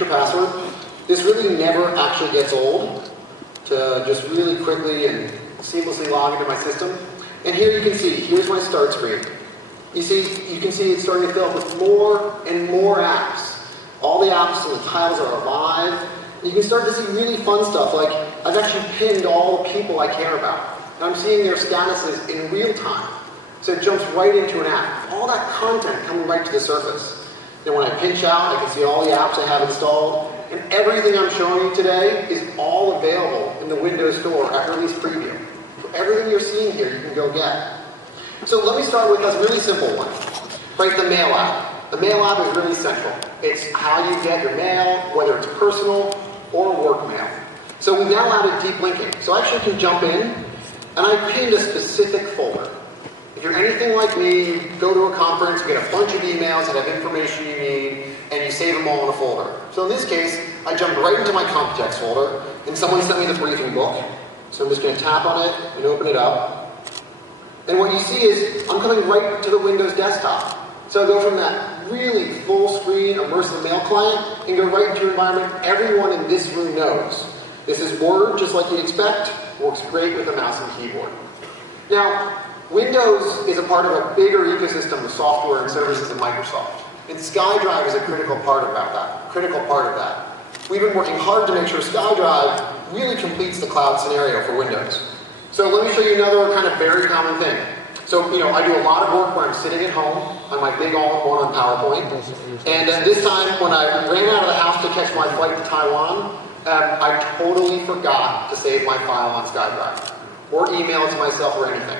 future password. This really never actually gets old to just really quickly and seamlessly log into my system. And here you can see, here's my start screen. You can see it's starting to fill up with more and more apps. All the apps and the tiles are alive. You can start to see really fun stuff, like I've actually pinned all the people I care about. And I'm seeing their statuses in real time. So it jumps right into an app. All that content coming right to the surface. Then when I pinch out, I can see all the apps I have installed. And everything I'm showing you today is all available in the Windows Store at release preview. So everything you're seeing here, you can go get. So let me start with a really simple one. Right, the Mail app. The Mail app is really central. It's how you get your mail, whether it's personal or work mail. So we've now added deep linking. So I actually can jump in, and I pinned a specific folder. If you're anything like me, you go to a conference, you get a bunch of emails that have information you need, and you save them all in a folder. So in this case, I jumped right into my Computex folder, and someone sent me the briefing book. So I'm just going to tap on it and open it up. And what you see is I'm coming right to the Windows desktop. So I go from that really full-screen immersive mail client and go right into an environment everyone in this room knows. This is Word, just like you'd expect. Works great with a mouse and keyboard. Now, Windows is a part of a bigger ecosystem of software and services at Microsoft. And SkyDrive is a critical part of that. We've been working hard to make sure SkyDrive really completes the cloud scenario for Windows. So let me show you another kind of very common thing. So, I do a lot of work when I'm sitting at home on my big all-in-one on PowerPoint. And this time, when I ran out of the house to catch my flight to Taiwan, I totally forgot to save my file on SkyDrive or email it to myself or anything.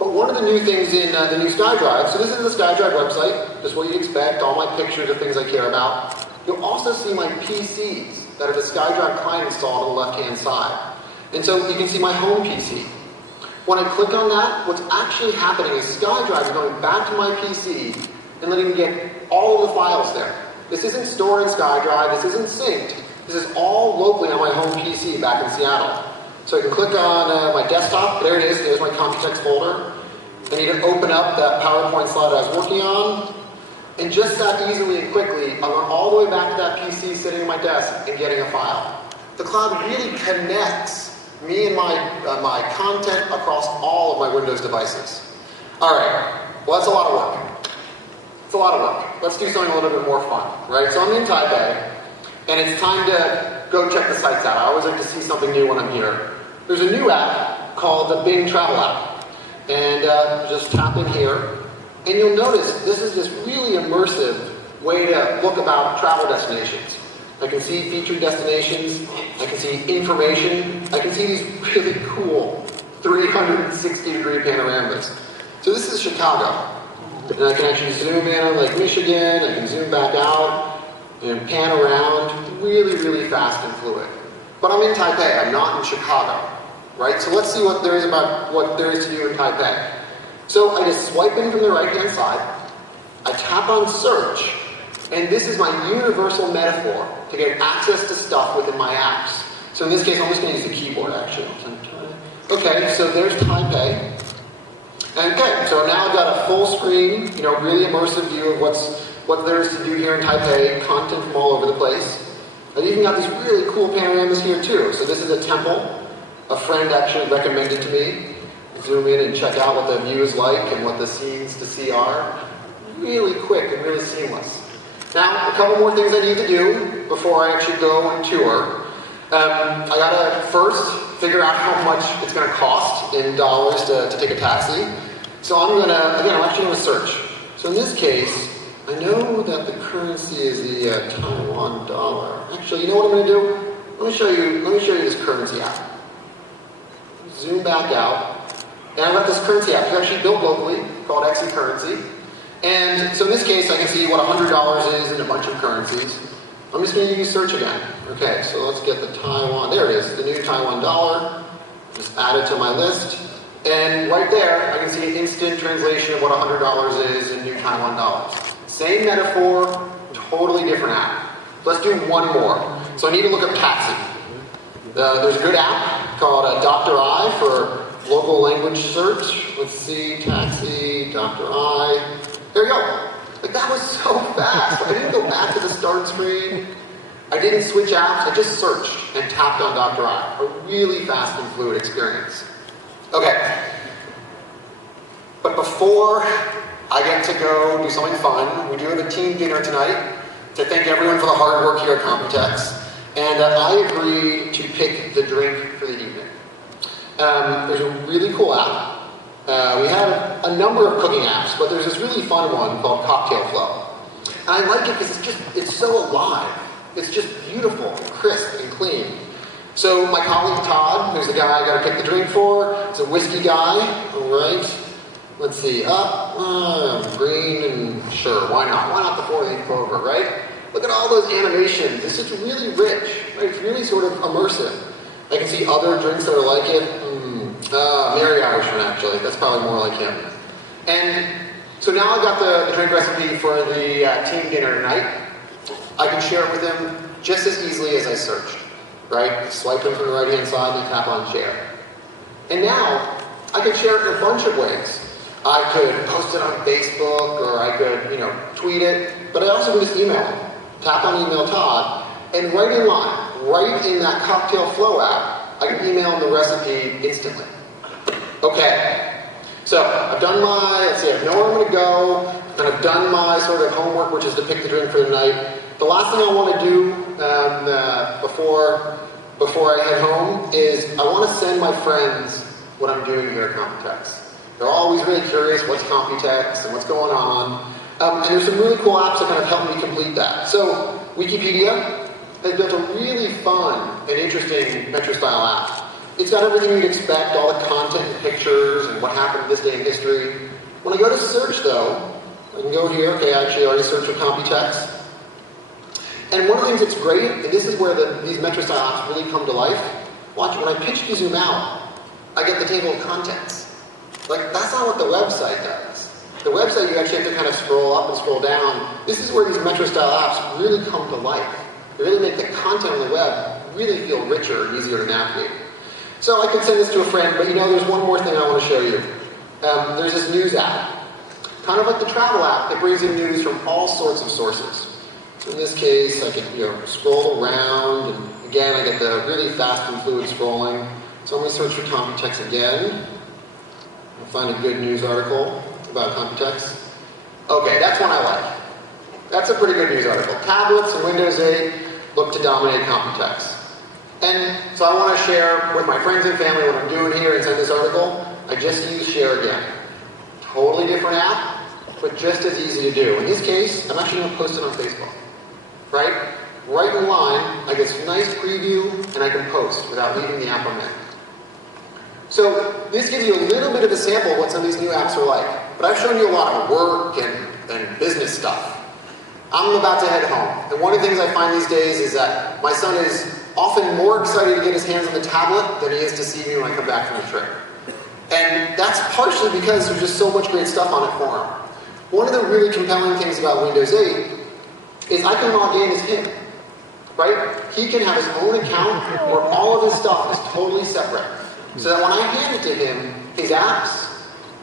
But one of the new things in the new SkyDrive, so this is the SkyDrive website, just what you'd expect, all my pictures of things I care about. You'll also see my PCs that are the SkyDrive client installed on the left-hand side. And so you can see my home PC. When I click on that, what's actually happening is SkyDrive is going back to my PC and letting me get all of the files there. This isn't stored in SkyDrive, this isn't synced. This is all locally on my home PC back in Seattle. So I can click on my desktop, there it is, there's my Computex folder. I need to open up that PowerPoint slide I was working on. And just that easily and quickly, I'm going all the way back to that PC sitting at my desk and getting a file. The cloud really connects me and my content across all of my Windows devices. All right, well that's a lot of work. It's a lot of work. Let's do something a little bit more fun, right? So I'm in Taipei, and it's time to go check the sites out. I always like to see something new when I'm here. There's a new app called the Bing Travel app. And just tap in here, and you'll notice this is this really immersive way to look about travel destinations. I can see featured destinations, I can see information, I can see these really cool 360-degree panoramas. So this is Chicago, and I can actually zoom in on Lake Michigan, I can zoom back out, and pan around, really, really fast and fluid. But I'm in Taipei, I'm not in Chicago, right? So let's see what there is about what there is to do in Taipei. So I just swipe in from the right-hand side, I tap on search, and this is my universal metaphor to get access to stuff within my apps. So in this case, I'm just going to use the keyboard, actually. Okay, so there's Taipei. And okay, so now I've got a full screen, really immersive view of what there is to do here in Taipei, content from all over the place. I've even got these really cool panoramas here too. So this is a temple. A friend actually recommended to me. Zoom in and check out what the view is like and what the scenes to see are. Really quick and really seamless. Now, a couple more things I need to do before I actually go and tour. I gotta first figure out how much it's gonna cost in dollars to take a taxi. So I'm actually gonna search. So in this case, I know that the currency is the Taiwan dollar. Actually, you know what I'm gonna do? Let me show you this currency app. Zoom back out. And I've got this currency app. It's actually built locally, called XE Currency. And so in this case, I can see what $100 is in a bunch of currencies. I'm just going to use search again. Okay, so let's get the Taiwan. There it is, the new Taiwan dollar. Just add it to my list. And right there, I can see an instant translation of what $100 is in new Taiwan dollars. Same metaphor, totally different app. Let's do one more. So I need to look up taxi. There's a good app called Dr. I for local language search. Let's see, taxi, Dr. I. There we go. Like, that was so fast. I didn't go back to the start screen. I didn't switch apps, I just searched and tapped on Dr. I. A really fast and fluid experience. Okay. But before I get to go do something fun, we do have a team dinner tonight to thank everyone for the hard work here at Computex. And I agreed to pick the drink for the evening. There's a really cool app. We have a number of cooking apps, but there's this really fun one called Cocktail Flow. And I like it because it's so alive. It's just beautiful and crisp and clean. So my colleague Todd, who's the guy I got to pick the drink for, is a whiskey guy. All right. Let's see. Green and sure, why not? Why not the 4-leaf clover, right? Look at all those animations. It's just really rich. Right? It's really sort of immersive. I can see other drinks that are like it. Merry Irishman, actually. That's probably more like him. And so now I've got the drink recipe for the team dinner tonight. I can share it with them just as easily as I searched. Right? Swipe them from the right-hand side and tap on share. And now I can share it in a bunch of ways. I could post it on Facebook, or I could, tweet it. But I also can just email them. Tap on Email Todd, and right in line, right in that Cocktail Flow app, I can email them the recipe instantly. Okay, so I've done I know where I'm going to go, and I've done my sort of homework, which is to pick the drink for the night. The last thing I want to do before I head home is I want to send my friends what I'm doing here at Computex. They're always really curious what's Computex and what's going on. And there's some really cool apps that kind of help me complete that. So Wikipedia has built a really fun and interesting metro-style app. It's got everything you'd expect, all the content and pictures and what happened this day in history. When I go to search, though, I can go here. Okay, I actually already searched for Computex. And one of the things that's great, and this is where these metro-style apps really come to life, watch, when I pitch to zoom out, I get the table of contents. Like, that's not what the website does. The website, you actually have to kind of scroll up and scroll down. This is where these metro-style apps really come to life. They really make the content on the web really feel richer and easier to navigate. So I can send this to a friend, but there's one more thing I want to show you. There's this news app, kind of like the travel app that brings in news from all sorts of sources. So in this case, I can scroll around, and again, I get the really fast and fluid scrolling. So I'm going to search for Computex again. I'll find a good news article about Computex. Okay, that's one I like. That's a pretty good news article. Tablets and Windows 8 look to dominate Computex. And so I want to share with my friends and family what I'm doing here inside this article. I just use Share Again. Totally different app, but just as easy to do. In this case, I'm actually going to post it on Facebook. Right? Right in line, I get a nice preview, and I can post without leaving the app on there. So this gives you a little bit of a sample of what some of these new apps are like. But I've shown you a lot of work and business stuff. I'm about to head home. And one of the things I find these days is that my son is often more excited to get his hands on the tablet than he is to see me when I come back from the trip. And that's partially because there's just so much great stuff on it for him. One of the really compelling things about Windows 8 is I can log in as him. Right? He can have his own account where all of his stuff is totally separate. So that when I hand it to him, his apps,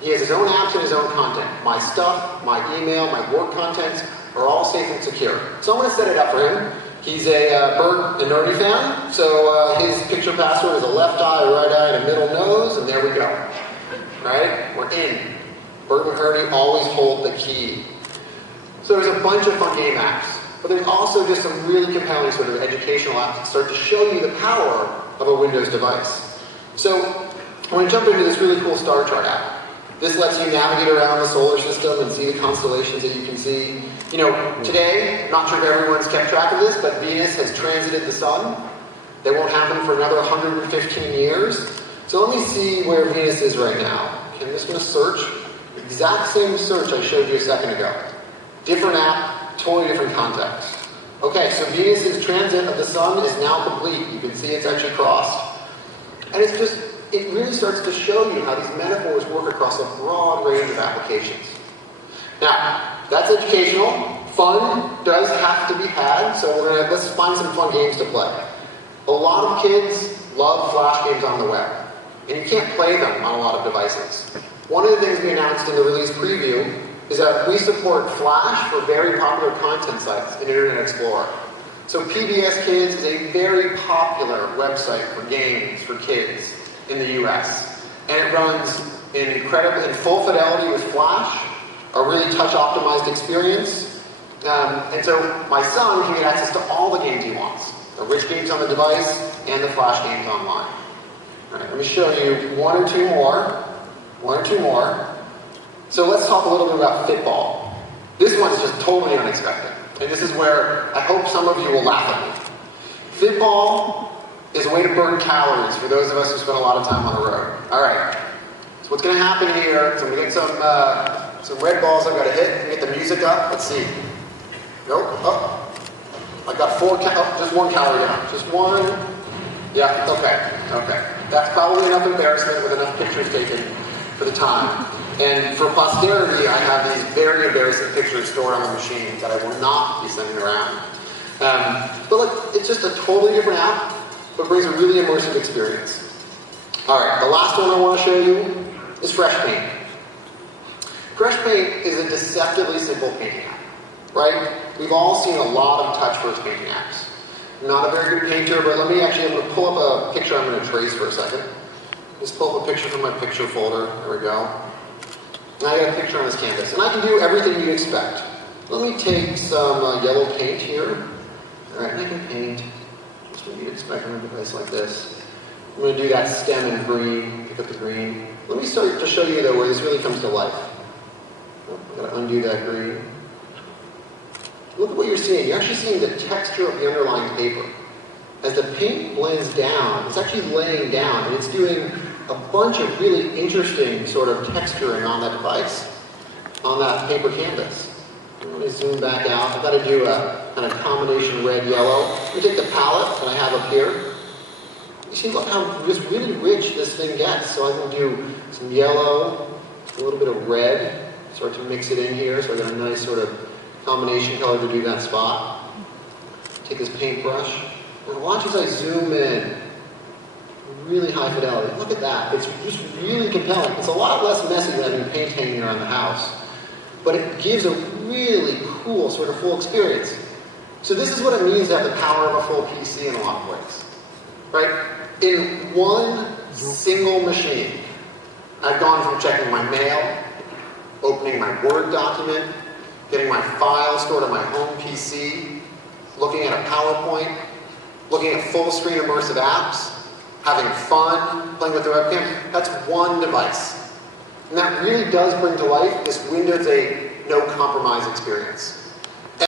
he has his own apps and his own content. My stuff, my email, my work contents are all safe and secure. So I'm going to set it up for him. He's a Bert and Ernie fan, so his picture password is a left eye, a right eye, and a middle nose, and there we go. Right? We're in. Bert and Ernie always hold the key. So there's a bunch of fun game apps, but there's also just some really compelling sort of educational apps that start to show you the power of a Windows device. So I'm going to jump into this really cool star chart app. This lets you navigate around the solar system and see the constellations that you can see. Today, I'm not sure if everyone's kept track of this, but Venus has transited the sun. That won't happen for another 115 years. So let me see where Venus is right now. Okay, I'm just going to search. Exact same search I showed you a second ago. Different app, totally different context. Okay, so Venus's transit of the sun is now complete. You can see it's actually crossed. And it really starts to show you how these metaphors work across a broad range of applications. Now, that's educational. Fun does have to be had, so let's find some fun games to play. A lot of kids love Flash games on the web, and you can't play them on a lot of devices. One of the things we announced in the release preview is that we support Flash for very popular content sites in Internet Explorer. So PBS Kids is a very popular website for games for kids in the US. And it runs in full fidelity with Flash, a really touch-optimized experience. And so my son can get access to all the games he wants. The rich games on the device and the Flash games online. All right, let me show you one or two more. So let's talk a little bit about Fitball. This one's just totally unexpected. And this is where I hope some of you will laugh at me. Fitball is a way to burn calories for those of us who spend a lot of time on the road. All right. So what's going to happen here is I'm going to get some red balls I've got to hit and get the music up. Let's see. Nope. Oh. I got just 1 calorie down. Just one. Yeah, okay. That's probably enough embarrassment with enough pictures taken for the time. And for posterity, I have these very embarrassing pictures stored on the machine that I will not be sending around. But look, it's just a totally different app, but brings a really immersive experience. All right, the last one I want to show you is Fresh Paint. Fresh Paint is a deceptively simple painting app, right? We've all seen a lot of touch-first painting apps. I'm not a very good painter, but I'm going to pull up a picture I'm going to trace for a second. Just pull up a picture from my picture folder. There we go. And I got a picture on this canvas. And I can do everything you'd expect. Let me take some yellow paint here. All right, and I can paint just what you'd expect on a device like this. I'm going to do that stem in green, pick up the green. Let me start to show you, though, where this really comes to life. Oh, I've got to undo that green. Look at what you're seeing. You're actually seeing the texture of the underlying paper. As the paint blends down, it's actually laying down, and it's doing a bunch of really interesting sort of texturing on that device, on that paper canvas. Let me zoom back out. I've got to do a kind of combination red-yellow. Let me take the palette that I have up here. You see, look how just really rich this thing gets. So I can do some yellow, a little bit of red, start to mix it in here, so I got a nice sort of combination color to do that spot. Take this paintbrush, and watch as I zoom in. Really high fidelity. Look at that. It's just really compelling. It's a lot less messy than having paint hanging around the house. But it gives a really cool sort of full experience. So this is what it means to have the power of a full PC in a lot of ways. Right? In one single machine, I've gone from checking my mail, opening my Word document, getting my files stored on my home PC, looking at a PowerPoint, looking at full screen immersive apps, having fun, playing with the webcam. That's one device. And that really does bring to life this Windows 8 no compromise experience.